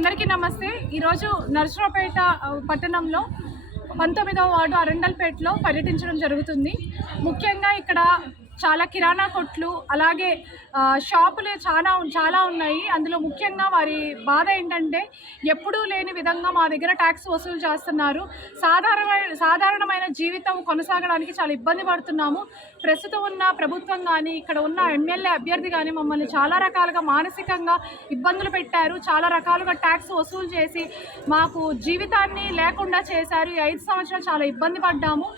అందరికీ నమస్తే. ఈరోజు నర్సరావుపేట పట్టణంలో పంతొమ్మిదవ వార్డు అరండల్పేటలో పర్యటించడం జరుగుతుంది. ముఖ్యంగా ఇక్కడ చాలా కిరాణా కొట్లు అలాగే షాపులు చాలా చాలా ఉన్నాయి. అందులో ముఖ్యంగా వారి బాధ ఏంటంటే ఎప్పుడూ లేని విధంగా మా దగ్గర ట్యాక్స్ వసూలు చేస్తున్నారు. సాధారణమైన సాధారణమైన జీవితం కొనసాగడానికి చాలా ఇబ్బంది పడుతున్నాము. ప్రస్తుతం ఉన్న ప్రభుత్వం కానీ ఇక్కడ ఉన్న ఎమ్మెల్యే అభ్యర్థి కానీ మమ్మల్ని చాలా రకాలుగా మానసికంగా ఇబ్బందులు పెట్టారు. చాలా రకాలుగా ట్యాక్స్ వసూలు చేసి మాకు జీవితాన్ని లేకుండా చేశారు. ఈ ఐదు సంవత్సరాలు చాలా ఇబ్బంది పడ్డాము.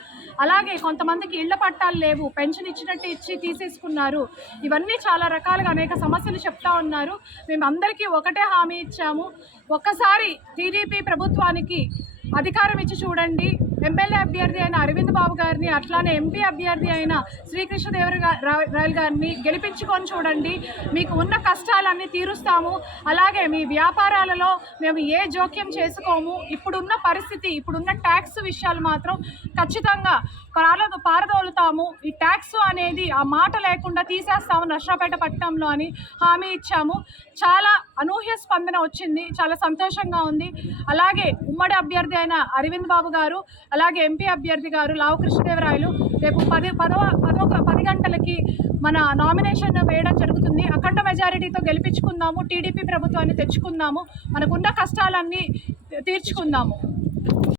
అలాగే కొంతమందికి ఇళ్ళ పట్టాలు లేవు పెన్షన్ ఇచ్చినట్టు ఇచ్చి తీసేసుకున్నారు. ఇవన్నీ చాలా రకాలుగా అనేక సమస్యలు చెప్తా ఉన్నారు. మేము అందరికీ ఒకటే హామీ ఇచ్చాము. ఒక్కసారి టీడీపీ ప్రభుత్వానికి అధికారం ఇచ్చి చూడండి. ఎమ్మెల్యే అభ్యర్థి అయిన అరవింద్ బాబు గారిని అట్లానే ఎంపీ అభ్యర్థి అయిన శ్రీకృష్ణదేవర రాయల్ గారిని గెలిపించుకొని చూడండి. మీకు ఉన్న కష్టాలన్నీ తీరుస్తాము. అలాగే మీ వ్యాపారాలలో మేము ఏ జోక్యం చేసుకోము. ఇప్పుడున్న పరిస్థితి ఇప్పుడున్న ట్యాక్స్ విషయాలు మాత్రం ఖచ్చితంగా పారద పారదోలుతాము. ఈ ట్యాక్స్ అనేది ఆ మాట లేకుండా తీసేస్తాము నష్టపేట పట్టణంలో అని హామీ ఇచ్చాము. చాలా అనూహ్య స్పందన వచ్చింది. చాలా సంతోషంగా ఉంది. అలాగే ఉమ్మడి అభ్యర్థి అయిన అరవింద్ బాబు గారు అలాగే ఎంపీ అభ్యర్థి గారు లావు కృష్ణదేవరాయలు రేపు పది పదవ పదవ పది గంటలకి మన నామినేషన్ వేయడం జరుగుతుంది. అఖండ మెజారిటీతో గెలిపించుకుందాము. టీడీపీ ప్రభుత్వాన్ని తెచ్చుకుందాము. మనకున్న కష్టాలన్నీ తీర్చుకుందాము.